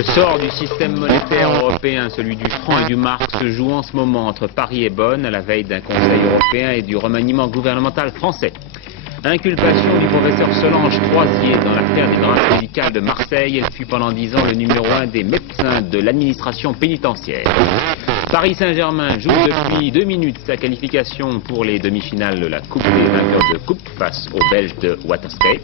Le sort du système monétaire européen, celui du franc et du mark, se joue en ce moment entre Paris et Bonn, à la veille d'un Conseil européen et du remaniement gouvernemental français. Inculpation du professeur Solange Troisier dans l'affaire des grâces médicales de Marseille. Elle fut pendant 10 ans le numéro 1 des médecins de l'administration pénitentiaire. Paris Saint-Germain joue depuis 2 minutes sa qualification pour les demi-finales de la Coupe des vainqueurs de Coupe face aux Belges de Waterskate.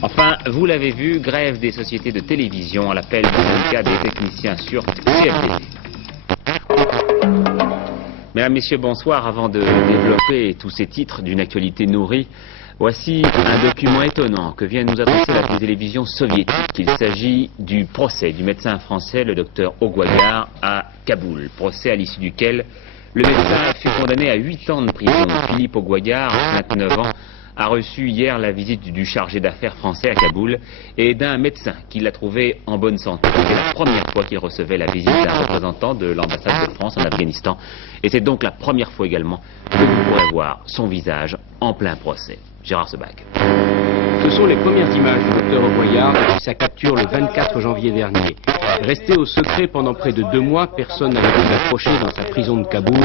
Enfin, vous l'avez vu, grève des sociétés de télévision à l'appel du syndicat des techniciens sur CFDT. Mesdames, Messieurs, bonsoir. Avant de développer tous ces titres d'une actualité nourrie, voici un document étonnant que vient nous annoncer la télévision soviétique. Il s'agit du procès du médecin français, le docteur Ogouagar, à Kaboul. Procès à l'issue duquel le médecin fut condamné à 8 ans de prison. Philippe Ogouagar, 29 ans, a reçu hier la visite du chargé d'affaires français à Kaboul et d'un médecin qui l'a trouvé en bonne santé. C'est la première fois qu'il recevait la visite d'un représentant de l'ambassade de France en Afghanistan. Et c'est donc la première fois également que vous pourrez voir son visage en plein procès. Gérard Sebag. Ce sont les premières images du docteur Ogouagar depuis sa capture le 24 janvier dernier. Resté au secret pendant près de 2 mois, personne n'avait pu l'approcher dans sa prison de Kaboul,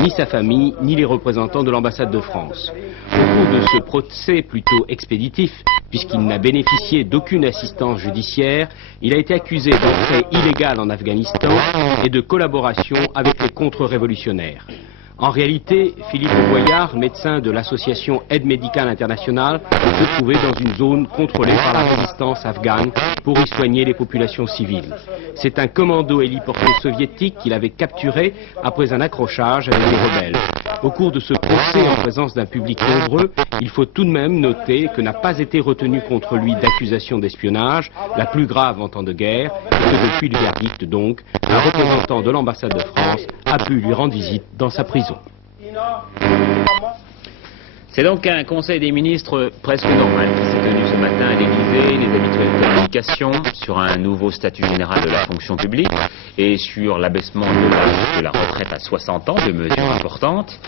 ni sa famille, ni les représentants de l'ambassade de France. Au cours de ce procès plutôt expéditif, puisqu'il n'a bénéficié d'aucune assistance judiciaire, il a été accusé d'entrée illégale en Afghanistan et de collaboration avec les contre-révolutionnaires. En réalité, Philippe Ogouagar, médecin de l'association Aide médicale internationale, se trouvait dans une zone contrôlée par la résistance afghane pour y soigner les populations civiles. C'est un commando héliporté soviétique qu'il avait capturé après un accrochage avec des rebelles. Au cours de ce procès en présence d'un public nombreux, il faut tout de même noter que n'a pas été retenu contre lui d'accusation d'espionnage, la plus grave en temps de guerre, et que depuis le verdict donc, un représentant de l'ambassade de France a pu lui rendre visite dans sa prison. C'est donc un conseil des ministres presque normal qui s'est tenu ce matin à l'Élysée, les habituelles communications sur un nouveau statut général de la fonction publique et sur l'abaissement de l'âge de la retraite à 60 ans, 2 mesures importantes.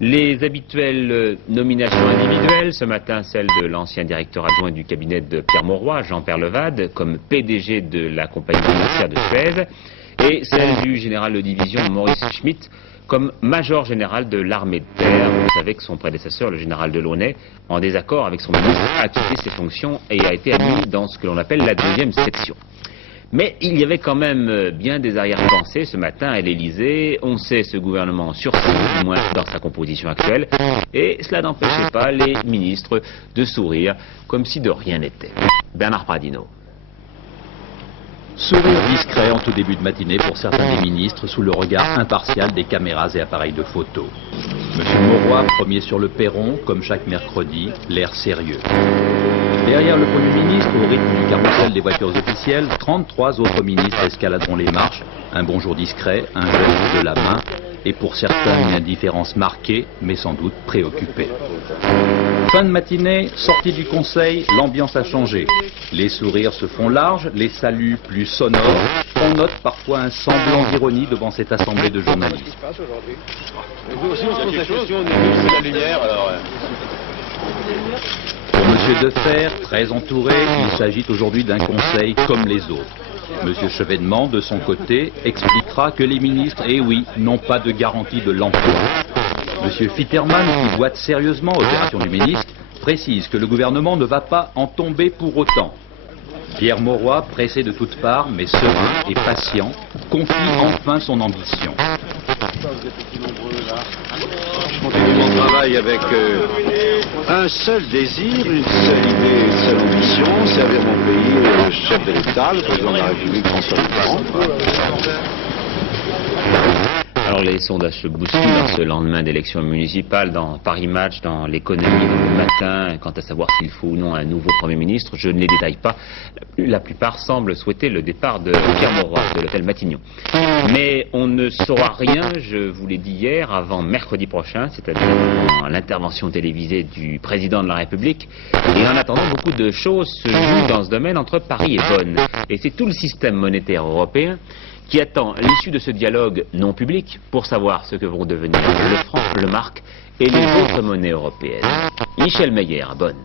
Les habituelles nominations individuelles, ce matin celle de l'ancien directeur adjoint du cabinet de Pierre Mauroy, Jean-Pierre Levade, comme PDG de la compagnie financière de Suez, et celle du général de division Maurice Schmitt, comme major général de l'armée de terre. Vous savez que son prédécesseur, le général Delaunay, en désaccord avec son ministre, a quitté ses fonctions et a été admis dans ce que l'on appelle la 2e section. Mais il y avait quand même bien des arrière-pensées ce matin à l'Élysée. On sait ce gouvernement sursis, du moins dans sa composition actuelle, et cela n'empêchait pas les ministres de sourire comme si de rien n'était. Bernard Pradino. Sourire discret en tout début de matinée pour certains des ministres sous le regard impartial des caméras et appareils de photo. Monsieur Mauroy, premier sur le perron, comme chaque mercredi, l'air sérieux. Derrière le Premier ministre, au rythme du carrousel des voitures officielles, 33 autres ministres escaladeront les marches, un bonjour discret, un geste de la main, et pour certains une indifférence marquée, mais sans doute préoccupée. Fin de matinée, sortie du Conseil, l'ambiance a changé. Les sourires se font larges, les saluts plus sonores. On note parfois un semblant d'ironie devant cette assemblée de journalistes. Pour M. Defer, très entouré, il s'agit aujourd'hui d'un conseil comme les autres. M. Chevènement, de son côté, expliquera que les ministres, eh oui, n'ont pas de garantie de l'emploi. M. Fitterman, qui boite sérieusement opération du ministre, précise que le gouvernement ne va pas en tomber pour autant. Pierre Mauroy, pressé de toutes parts, mais serein et patient, confie enfin son ambition. On travaille avec un seul désir, une seule idée, une seule ambition, servir mon pays, le chef de l'État, le président de la République, François Mitterrand. Alors les sondages se bousculent en ce lendemain d'élections municipales dans Paris Match, dans l'économie, dans le matin, quant à savoir s'il faut ou non un nouveau Premier ministre. Je ne les détaille pas. La plupart semblent souhaiter le départ de Pierre Mauroy de l'hôtel Matignon. Mais on ne saura rien, je vous l'ai dit hier, avant mercredi prochain, c'est-à-dire avant l'intervention télévisée du président de la République. Et en attendant, beaucoup de choses se jouent dans ce domaine entre Paris et Bonn. Et c'est tout le système monétaire européen qui attend l'issue de ce dialogue non public pour savoir ce que vont devenir le franc, le mark et les autres monnaies européennes. Michel Meyer à Bonn.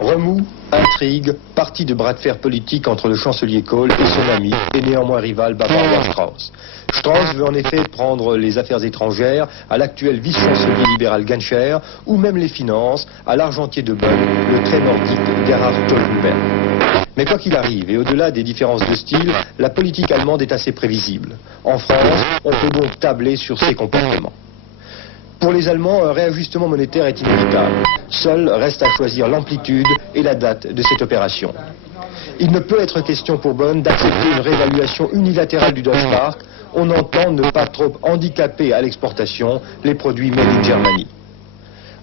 Remous, intrigue, partie de bras de fer politique entre le chancelier Kohl et son ami et néanmoins rival Bavarois Strauss. Strauss veut en effet prendre les affaires étrangères à l'actuel vice-chancelier libéral Genscher ou même les finances à l'argentier de Bonn, le très nordique Gerhard Stoltenberg. Mais quoi qu'il arrive, et au-delà des différences de style, la politique allemande est assez prévisible. En France, on peut donc tabler sur ses comportements. Pour les Allemands, un réajustement monétaire est inévitable. Seul reste à choisir l'amplitude et la date de cette opération. Il ne peut être question pour Bonn d'accepter une réévaluation unilatérale du Deutsche Mark. On entend ne pas trop handicaper à l'exportation les produits made in Germany.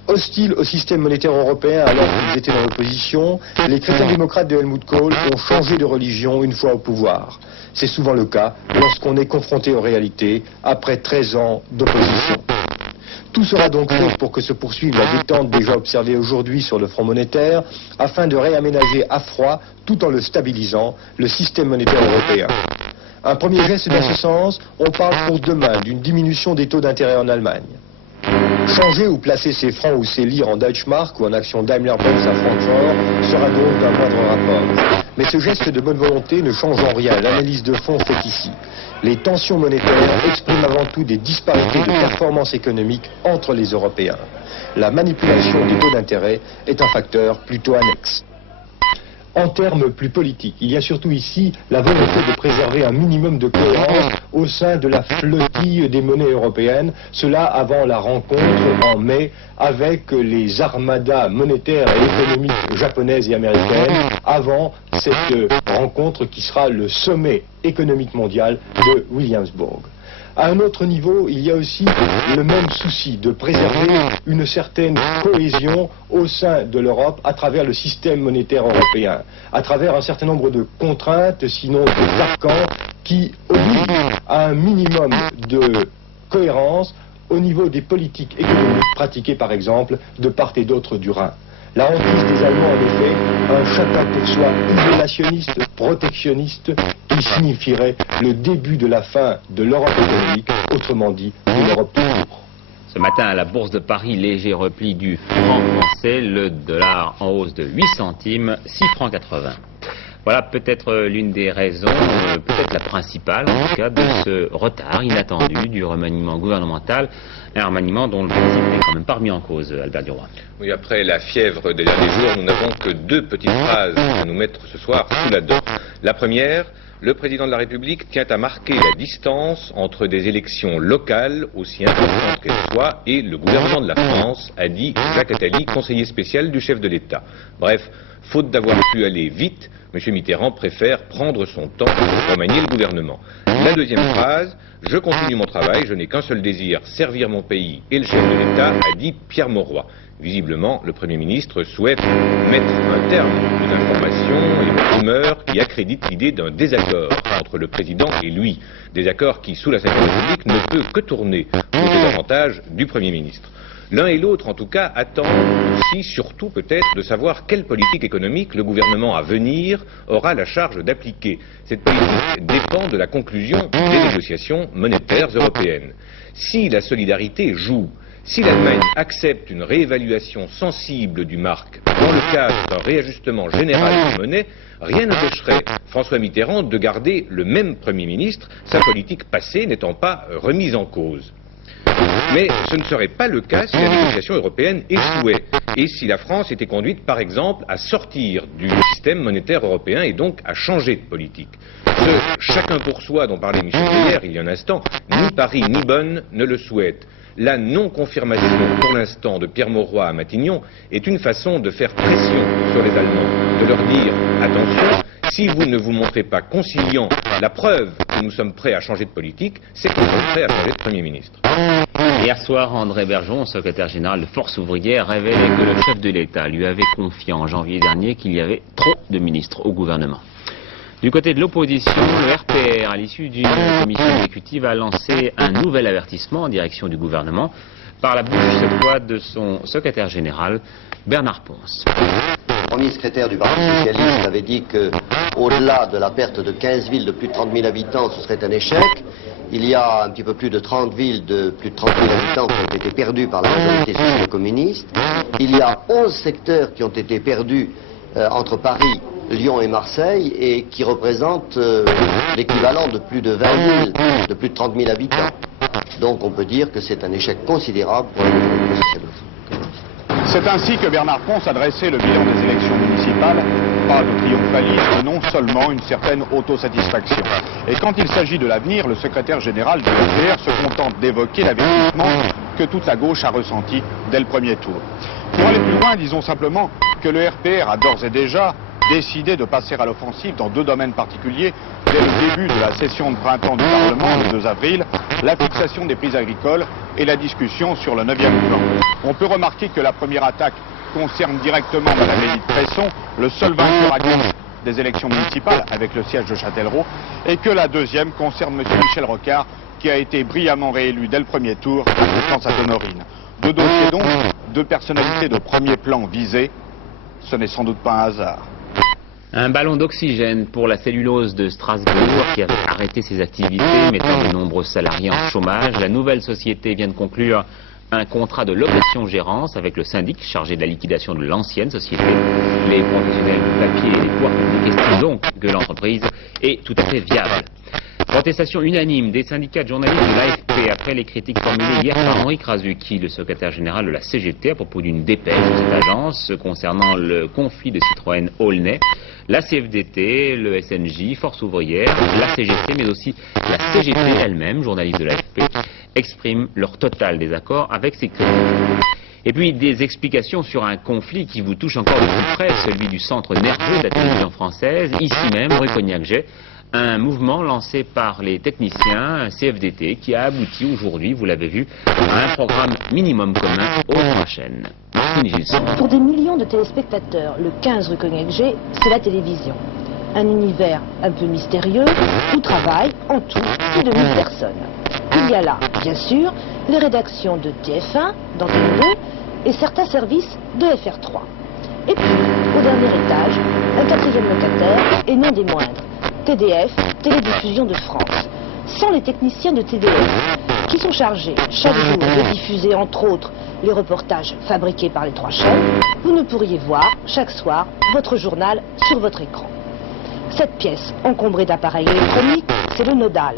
Hostiles au système monétaire européen alors qu'ils étaient dans l'opposition, les chrétiens-démocrates de Helmut Kohl ont changé de religion une fois au pouvoir. C'est souvent le cas lorsqu'on est confronté aux réalités après 13 ans d'opposition. Tout sera donc fait pour que se poursuive la détente déjà observée aujourd'hui sur le front monétaire, afin de réaménager à froid, tout en le stabilisant, le système monétaire européen. Un premier geste dans ce sens, on parle pour demain d'une diminution des taux d'intérêt en Allemagne. Changer ou placer ses francs ou ses livres en Deutsche Mark ou en action Daimler-Benz à Francfort sera donc d'un moindre rapport. Mais ce geste de bonne volonté ne change en rien l'analyse de fond faite ici. Les tensions monétaires expriment avant tout des disparités de performance économique entre les Européens. La manipulation des taux d'intérêt est un facteur plutôt annexe. En termes plus politiques, il y a surtout ici la volonté de préserver un minimum de cohérence au sein de la flottille des monnaies européennes, cela avant la rencontre en mai avec les armadas monétaires et économiques japonaises et américaines, avant cette rencontre qui sera le sommet économique mondial de Williamsburg. À un autre niveau, il y a aussi le même souci de préserver une certaine cohésion au sein de l'Europe à travers le système monétaire européen, à travers un certain nombre de contraintes, sinon de carcans, qui obligent à un minimum de cohérence au niveau des politiques économiques pratiquées par exemple de part et d'autre du Rhin. La hantise des Allemands, en effet, un chacun pour soi isolationniste, protectionniste, qui signifierait le début de la fin de l'Europe économique, autrement dit, de l'Europe tout court. Ce matin, à la Bourse de Paris, léger repli du franc français, le dollar en hausse de 8 centimes, 6 francs 80. Voilà peut-être l'une des raisons, peut-être la principale en tout cas, de ce retard inattendu du remaniement gouvernemental, un remaniement dont le principe n'est quand même pas remis en cause, Albert Duroy. Oui, après la fièvre des derniers jours, nous n'avons que deux petites phrases à nous mettre ce soir sous la dent. La première, le président de la République tient à marquer la distance entre des élections locales, aussi importantes qu'elles soient, et le gouvernement de la France, a dit Jacques Attali, conseiller spécial du chef de l'État. Bref, faute d'avoir pu aller vite, M. Mitterrand préfère prendre son temps pour remanier le gouvernement. La deuxième phrase, je continue mon travail, je n'ai qu'un seul désir, servir mon pays et le chef de l'État, a dit Pierre Mauroy. Visiblement, le Premier ministre souhaite mettre un terme aux informations et aux rumeurs qui accréditent l'idée d'un désaccord entre le président et lui. Désaccord qui, sous la Ve République, ne peut que tourner au désavantage du Premier ministre. L'un et l'autre, en tout cas, attendent aussi, surtout peut-être, de savoir quelle politique économique le gouvernement à venir aura la charge d'appliquer. Cette politique dépend de la conclusion des négociations monétaires européennes. Si la solidarité joue, si l'Allemagne accepte une réévaluation sensible du mark dans le cadre d'un réajustement général des monnaies, rien n'empêcherait François Mitterrand de garder le même Premier ministre, sa politique passée n'étant pas remise en cause. Mais ce ne serait pas le cas si la négociation européenne échouait et si la France était conduite, par exemple, à sortir du système monétaire européen et donc à changer de politique. Ce chacun pour soi dont parlait Michel Meyer il y a un instant, ni Paris ni Bonn ne le souhaitent. La non-confirmation pour l'instant de Pierre Mauroy à Matignon est une façon de faire pression sur les Allemands, de leur dire attention, si vous ne vous montrez pas conciliant, la preuve que nous sommes prêts à changer de politique, c'est que nous sommes prêts à changer de Premier ministre. Hier soir, André Bergeron, secrétaire général de Force ouvrière, révélait que le chef de l'État lui avait confié en janvier dernier qu'il y avait trop de ministres au gouvernement. Du côté de l'opposition, le RPR, à l'issue d'une commission exécutive, a lancé un nouvel avertissement en direction du gouvernement, par la bouche cette fois de son secrétaire général, Bernard Pons. Le premier secrétaire du Parti socialiste avait dit qu'au-delà de la perte de 15 villes de plus de 30 000 habitants, ce serait un échec. Il y a un petit peu plus de 30 villes de plus de 30 000 habitants qui ont été perdues par la majorité sociale-communiste. Il y a 11 secteurs qui ont été perdus entre Paris, Lyon et Marseille et qui représentent l'équivalent de plus de 20 000, de plus de 30 000 habitants. Donc on peut dire que c'est un échec considérable pour la majorité sociale-communiste. C'est ainsi que Bernard Pons a dressé le bilan des élections municipales. Pas de triomphalisme, non seulement une certaine autosatisfaction. Et quand il s'agit de l'avenir, le secrétaire général de l'UPR se contente d'évoquer l'avertissement que toute la gauche a ressenti dès le premier tour. Pour aller plus loin, disons simplement que le RPR a d'ores et déjà décidé de passer à l'offensive dans deux domaines particuliers dès le début de la session de printemps du Parlement, le 2 avril, la fixation des prix agricoles et la discussion sur le 9e plan. On peut remarquer que la première attaque concerne directement Mme Édith Cresson, le seul vainqueur à gauche des élections municipales avec le siège de Châtellerault, et que la deuxième concerne M. Michel Rocard, qui a été brillamment réélu dès le premier tour à Sainte-Honorine. Deux dossiers donc, deux personnalités de premier plan visées, ce n'est sans doute pas un hasard. Un ballon d'oxygène pour la cellulose de Strasbourg qui avait arrêté ses activités, mettant de nombreux salariés en chômage. La nouvelle société vient de conclure un contrat de location-gérance avec le syndic chargé de la liquidation de l'ancienne société. Les professionnels du papier et des pouvoirs publics estiment donc que l'entreprise est tout à fait viable. Protestation unanime des syndicats de journalistes de l'AFP après les critiques formulées hier par Henri Krasuki, le secrétaire général de la CGT, à propos d'une dépêche de cette agence concernant le conflit de Citroën Aulnay. La CFDT, le SNJ, Force ouvrière, la CGT, mais aussi la CGT elle-même, journaliste de l'AFP, expriment leur total désaccord avec ces critiques. Et puis des explications sur un conflit qui vous touche encore de plus près, celui du centre nerveux de la télévision française, ici même, rue Cognac-Jet. Un mouvement lancé par les techniciens CFDT qui a abouti aujourd'hui, vous l'avez vu, à un programme minimum commun aux trois chaînes. Martine Gilson. Pour des millions de téléspectateurs, le 15 rue Cognac-Jet, c'est la télévision. Un univers un peu mystérieux où travaillent en tout plus de 1000 personnes. Il y a là, bien sûr, les rédactions de TF1, d'Antenne 2 et certains services de FR3. Et puis, au dernier étage, un quatrième locataire et non des moindres. TDF, Télédiffusion de France, sans les techniciens de TDF, qui sont chargés chaque jour de diffuser entre autres les reportages fabriqués par les trois chaînes, vous ne pourriez voir chaque soir votre journal sur votre écran. Cette pièce encombrée d'appareils électroniques, c'est le nodal.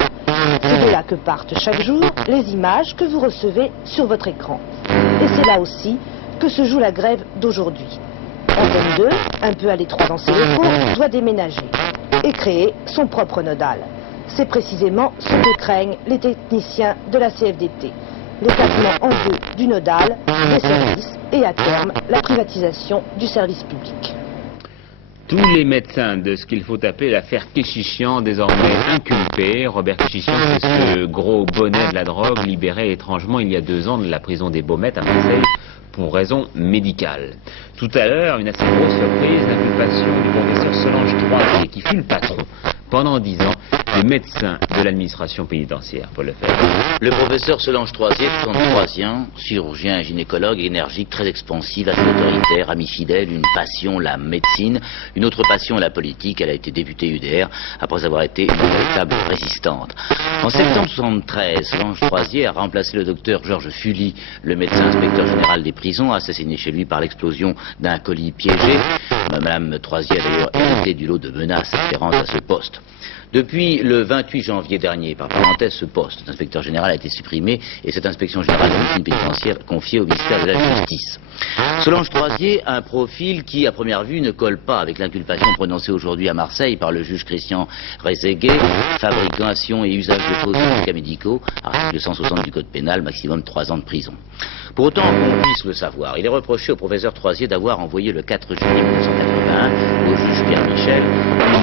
C'est de là que partent chaque jour les images que vous recevez sur votre écran. Et c'est là aussi que se joue la grève d'aujourd'hui. Antenne 2, un peu à l'étroit dans ses locaux, doit déménager et créer son propre nodal. C'est précisément ce que craignent les techniciens de la CFDT. L'éclatement en deux du nodal, des services et à terme la privatisation du service public. Tous les médecins de ce qu'il faut appeler l'affaire Kéchichian, désormais inculpés. Robert Kéchichian, c'est ce gros bonnet de la drogue libéré étrangement il y a 2 ans de la prison des Baumettes à Marseille pour raison médicale. Tout à l'heure, une assez grosse surprise, l'inculpation du professeur Solange Troisier, qui fut le patron pendant 10 ans des médecins de l'administration pénitentiaire. Paul Lefebvre. Le professeur Solange Troisier, 33 ans, chirurgien, gynécologue, énergique, très expansif, assez autoritaire, ami fidèle, une passion, la médecine, une autre passion, la politique. Elle a été députée UDR après avoir été une véritable résistante. En septembre 1973, Solange Troisier a remplacé le docteur Georges Fully, le médecin inspecteur général des prisons, assassiné chez lui par l'explosion d'un colis piégé. Madame Troisier a d'ailleurs hérité du lot de menaces afférentes à ce poste. Depuis le 28 janvier dernier, par parenthèse, ce poste d'inspecteur général a été supprimé et cette inspection générale de médecine pénitentiaire confiée au ministère de la Justice. Solange Troisier a un profil qui, à première vue, ne colle pas avec l'inculpation prononcée aujourd'hui à Marseille par le juge Christian Rezeguet, fabrication et usage de faux certificats médicaux, article 160 du Code pénal, maximum 3 ans de prison. Pour autant qu'on puisse le savoir, il est reproché au professeur Troisier d'avoir envoyé le 4 juillet 1981 au juge Pierre Michel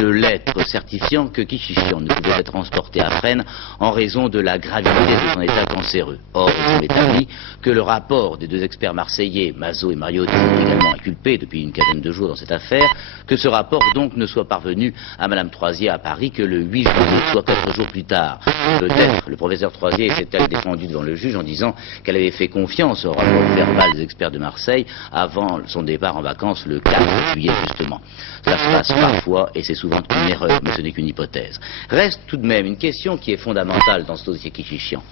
une lettre certifiant que Kéchichian ne pouvait être transporté à Fresnes en raison de la gravité de son état cancéreux. Or, il s'est établi que le rapport des 2 experts marseillais, Mazot et Mariotti, également inculpés depuis une quinzaine de jours dans cette affaire, que ce rapport donc ne soit parvenu à Madame Troisier à Paris que le 8 juillet, soit 4 jours plus tard. Peut-être le professeur Troisier s'est-elle défendu devant le juge en disant qu'elle avait fait confiance au rapport verbal des experts de Marseille avant son départ en vacances le 4 juillet justement. directement. Ça se passe parfois et c'est souvent une erreur, mais ce n'est qu'une hypothèse. Reste tout de même une question qui est fondamentale dans ce dossier Kichichian.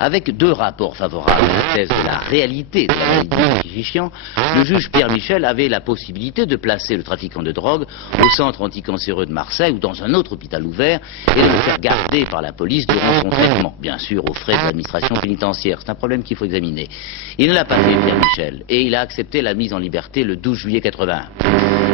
Avec 2 rapports favorables à la thèse de la réalité de la maladie de Kichichian, le juge Pierre Michel avait la possibilité de placer le trafiquant de drogue au centre anticancéreux de Marseille ou dans un autre hôpital ouvert et de le faire garder par la police durant son traitement, bien sûr aux frais de l'administration pénitentiaire. C'est un problème qu'il faut examiner. Il ne l'a pas fait, Pierre Michel, et il a accepté la mise en liberté le 12 juillet 81.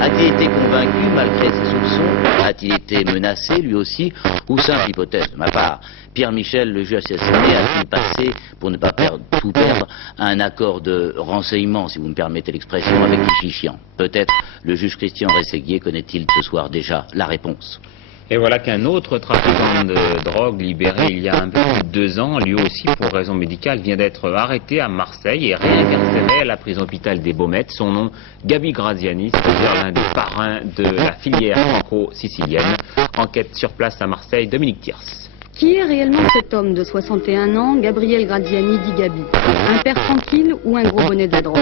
A-t-il été convaincu malgré ses soupçons? A-t-il été menacé lui aussi? Ou simple hypothèse de ma part, Pierre Michel, le juge assassiné, a-t-il passé, pour ne pas tout perdre, un accord de renseignement, si vous me permettez l'expression, avec Kichichian? Peut-être le juge Christian Rességuier connaît-il ce soir déjà la réponse. Et voilà qu'un autre trafiquant de drogue libéré il y a un peu plus de 2 ans, lui aussi pour raison médicale, vient d'être arrêté à Marseille et réincarcéré à la prison hôpital des Baumettes. Son nom, Gabi Graziani, c'est-à-dire l'un des parrains de la filière franco-sicilienne. Enquête sur place à Marseille, Dominique Thiers. Qui est réellement cet homme de 61 ans, Gabriel Graziani dit Gabi? Un père tranquille ou un gros bonnet de la drogue?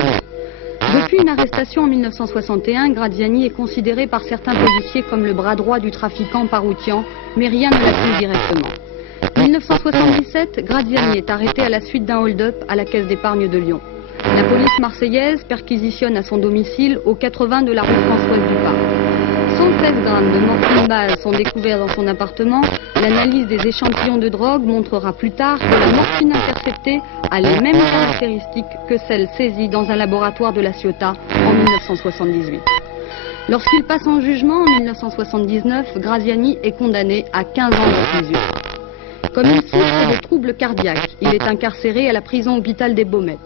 Depuis une arrestation en 1961, Graziani est considéré par certains policiers comme le bras droit du trafiquant Paroutian, mais rien ne l'accuse directement. 1977, Graziani est arrêté à la suite d'un hold-up à la Caisse d'épargne de Lyon. La police marseillaise perquisitionne à son domicile au 80 de la rue Françoise Dupas. 113 grammes de morphine base sont découverts dans son appartement. L'analyse des échantillons de drogue montrera plus tard que la morphine interceptée a les mêmes caractéristiques que celle saisie dans un laboratoire de la Ciotat en 1978. Lorsqu'il passe en jugement en 1979, Graziani est condamné à 15 ans de réclusion. Comme il souffre de troubles cardiaques, il est incarcéré à la prison hôpital des Baumettes.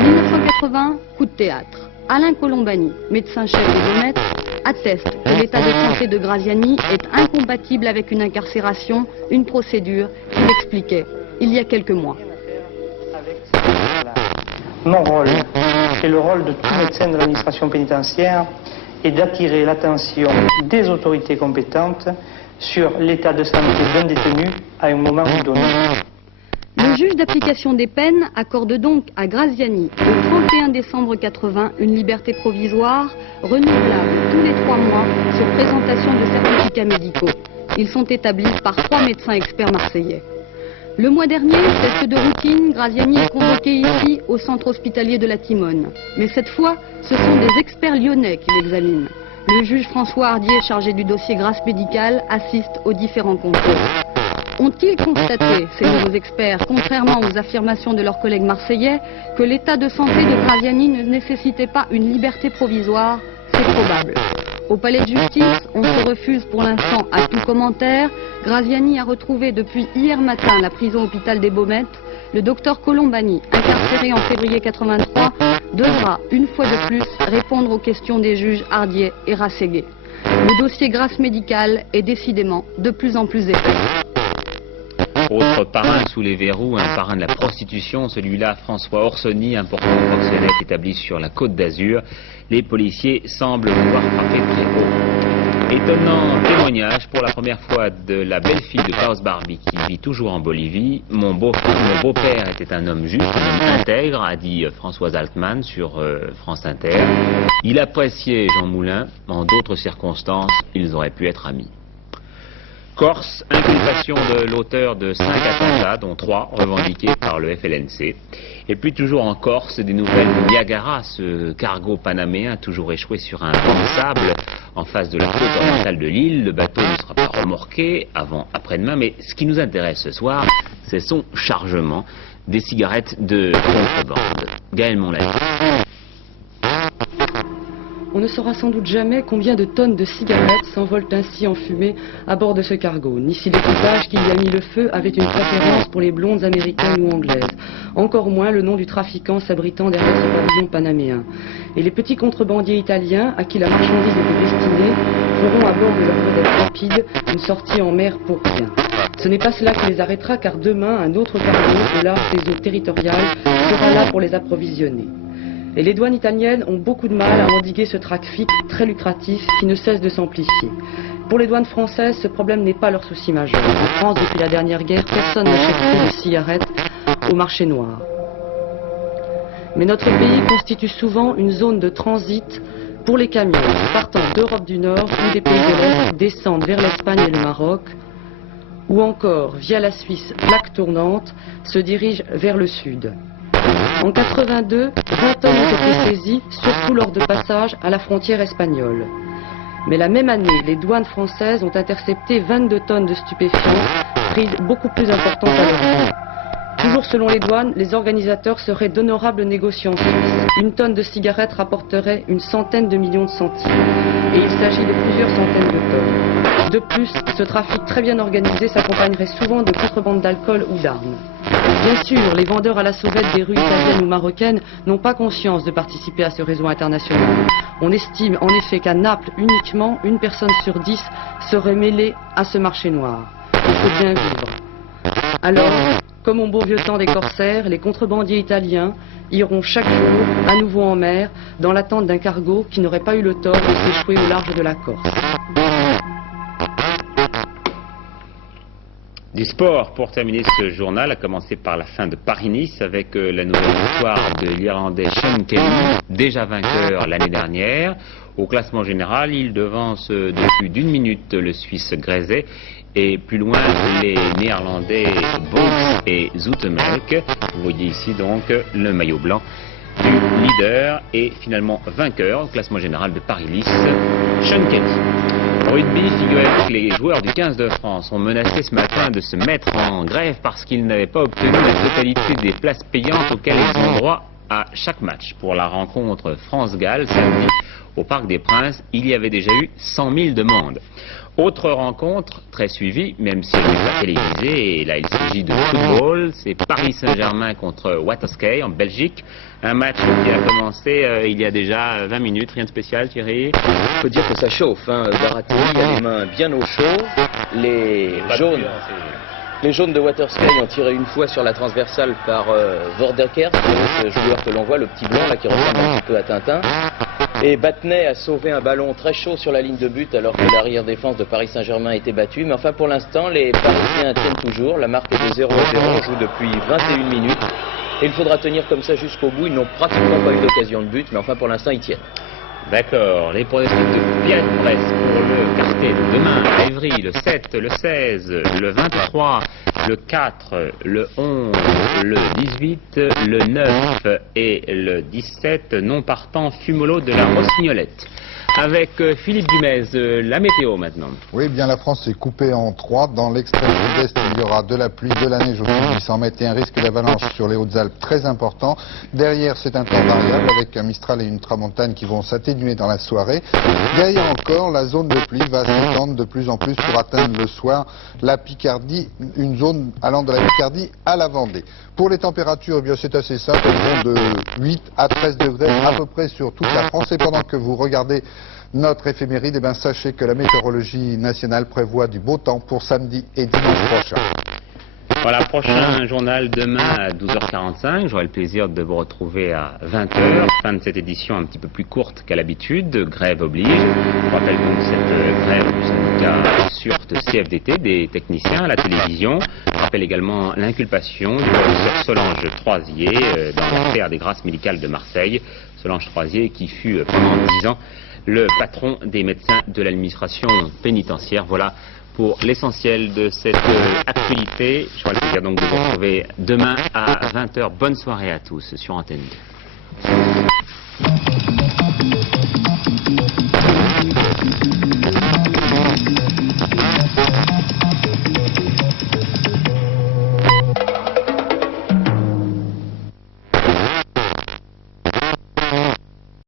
1980, coup de théâtre. Alain Colombani, médecin-chef des Baumettes, atteste que l'état de santé de Graziani est incompatible avec une incarcération, une procédure qu'il expliquait il y a quelques mois. Mon rôle, et le rôle de tout médecin de l'administration pénitentiaire, est d'attirer l'attention des autorités compétentes sur l'état de santé d'un détenu à un moment donné. Le juge d'application des peines accorde donc à Graziani, le 31 décembre 80, une liberté provisoire renouvelable tous les 3 mois sur présentation de certificats médicaux. Ils sont établis par 3 médecins experts marseillais. Le mois dernier, test de routine, Graziani est convoqué ici au centre hospitalier de la Timone. Mais cette fois, ce sont des experts lyonnais qui l'examinent. Le juge François Hardier, chargé du dossier grâce médicale, assiste aux différents contrôles. Ont-ils constaté, ces nouveaux experts, contrairement aux affirmations de leurs collègues marseillais, que l'état de santé de Graziani ne nécessitait pas une liberté provisoire? C'est probable. Au palais de justice, on se refuse pour l'instant à tout commentaire. Graziani a retrouvé depuis hier matin la prison hôpital des Baumettes. Le docteur Colombani, incarcéré en février 83, devra, une fois de plus, répondre aux questions des juges Hardier et Rasséguier. Le dossier grâce médicale est décidément de plus en plus épais. Autre parrain sous les verrous, un parrain de la prostitution, celui-là François Orsoni, important proxénète établi sur la Côte d'Azur. Les policiers semblent vouloir frapper Pierrot. Étonnant témoignage pour la première fois de la belle-fille de Klaus Barbie qui vit toujours en Bolivie. Mon beau-père était un homme juste, un homme intègre, a dit Françoise Altman sur France Inter. Il appréciait Jean Moulin, en d'autres circonstances, ils auraient pu être amis. Corse, inculpation de l'auteur de 5 attentats, dont 3 revendiqués par le FLNC. Et puis toujours en Corse, des nouvelles de Niagara, ce cargo panaméen toujours échoué sur un banc de sable en face de la côte orientale de l'île. Le bateau ne sera pas remorqué avant après-demain, mais ce qui nous intéresse ce soir, c'est son chargement des cigarettes de contrebande. Gaël Monlay. On ne saura sans doute jamais combien de tonnes de cigarettes s'envolent ainsi en fumée à bord de ce cargo, ni si l'équipage qui y a mis le feu avait une préférence pour les blondes américaines ou anglaises. Encore moins le nom du trafiquant s'abritant derrière ce pavillon panaméen. Et les petits contrebandiers italiens, à qui la marchandise était destinée, feront à bord de leur vedette rapide une sortie en mer pour rien. Ce n'est pas cela qui les arrêtera, car demain, un autre cargo au large des eaux territoriales sera là pour les approvisionner. Et les douanes italiennes ont beaucoup de mal à endiguer ce trafic très lucratif qui ne cesse de s'amplifier. Pour les douanes françaises, ce problème n'est pas leur souci majeur. En France, depuis la dernière guerre, personne n'achète plus de cigarettes au marché noir. Mais notre pays constitue souvent une zone de transit Pour les camions partant d'Europe du Nord ou des pays de l'Est descendent vers l'Espagne et le Maroc, ou encore, via la Suisse, plaque tournante, se dirigent vers le sud. En 82, 20 tonnes ont été saisies, surtout lors de passage à la frontière espagnole. Mais la même année, les douanes françaises ont intercepté 22 tonnes de stupéfiants, prise beaucoup plus importante à l'origine. Toujours selon les douanes, les organisateurs seraient d'honorables négociants suisses. Une tonne de cigarettes rapporterait une centaine de millions de centimes. Et il s'agit de plusieurs centaines de tonnes. De plus, ce trafic très bien organisé s'accompagnerait souvent de contrebande d'alcool ou d'armes. Bien sûr, les vendeurs à la sauvette des rues italiennes ou marocaines n'ont pas conscience de participer à ce réseau international. On estime en effet qu'à Naples, uniquement, une personne sur 10 serait mêlée à ce marché noir. Il faut bien vivre. Alors, comme au bon vieux temps des corsaires, les contrebandiers italiens iront chaque jour à nouveau en mer dans l'attente d'un cargo qui n'aurait pas eu le tort de s'échouer au large de la Corse. Du sport pour terminer ce journal, à commencer par la fin de Paris-Nice avec la nouvelle victoire de l'Irlandais Sean Kelly, déjà vainqueur l'année dernière. Au classement général, il devance de plus d'une minute le Suisse Gréset et plus loin les Néerlandais Bonks et Zoetemelk. Vous voyez ici donc le maillot blanc du leader et finalement vainqueur au classement général de Paris-Nice, Sean Kelly. Rugby, figurez-vous que les joueurs du 15 de France ont menacé ce matin de se mettre en grève parce qu'ils n'avaient pas obtenu la totalité des places payantes auxquelles ils ont droit à chaque match. Pour la rencontre France-Galles samedi au Parc des Princes, il y avait déjà eu 100 000 demandes. Autre rencontre très suivie, même si elle n'est pas télévisée, et là il s'agit de football, c'est Paris Saint-Germain contre Waterschei en Belgique. Un match qui a commencé il y a déjà 20 minutes, rien de spécial Thierry. Il faut dire que ça chauffe, hein. Baratini a les mains bien au chaud, les jaunes de Waterschei ont tiré une fois sur la transversale par Vordaker, ce joueur que l'on voit, le petit blanc là qui ressemble un petit peu à Tintin. Et Battenay a sauvé un ballon très chaud sur la ligne de but alors que l'arrière-défense de Paris Saint-Germain était battue. Mais enfin pour l'instant, les Parisiens tiennent toujours. La marque est de 0-0, on joue depuis 21 minutes. Et il faudra tenir comme ça jusqu'au bout. Ils n'ont pratiquement pas eu d'occasion de but, mais enfin pour l'instant ils tiennent. D'accord, les pronostics de Pierre Bresse pour le quartet de demain à Évry, le 7, le 16, le 23, le 4, le 11, le 18, le 9 et le 17, non partant Fumolo de la Rossignolette. Avec Philippe Dumez, la météo maintenant. Oui, bien la France est coupée en trois. Dans l'extrême sud-est, il y aura de la pluie, de la neige au-dessus de 800 mètres et un risque d'avalanche sur les Hautes-Alpes très important. Derrière, c'est un temps variable avec un Mistral et une Tramontane qui vont s'atténuer dans la soirée. Derrière encore, la zone de pluie va s'étendre de plus en plus pour atteindre le soir la Picardie, une zone allant de la Picardie à la Vendée. Pour les températures, eh bien c'est assez simple, elles vont de 8 à 13 degrés à peu près sur toute la France. Et pendant que vous regardez notre éphéméride, eh bien, sachez que la météorologie nationale prévoit du beau temps pour samedi et dimanche prochain. Voilà, prochain journal demain à 12h45. J'aurai le plaisir de vous retrouver à 20h. Fin de cette édition un petit peu plus courte qu'à l'habitude. Grève oblige. Je rappelle donc cette grève du syndicat SURT CFDT des techniciens à la télévision. Je rappelle également l'inculpation du professeur Solange Troisier dans l'affaire des grâces médicales de Marseille. Solange Troisier qui fut pendant 10 ans le patron des médecins de l'administration pénitentiaire. Voilà pour l'essentiel de cette actualité. Je le plaisir donc de vous retrouver demain à 20h. Bonne soirée à tous sur Antenne 2.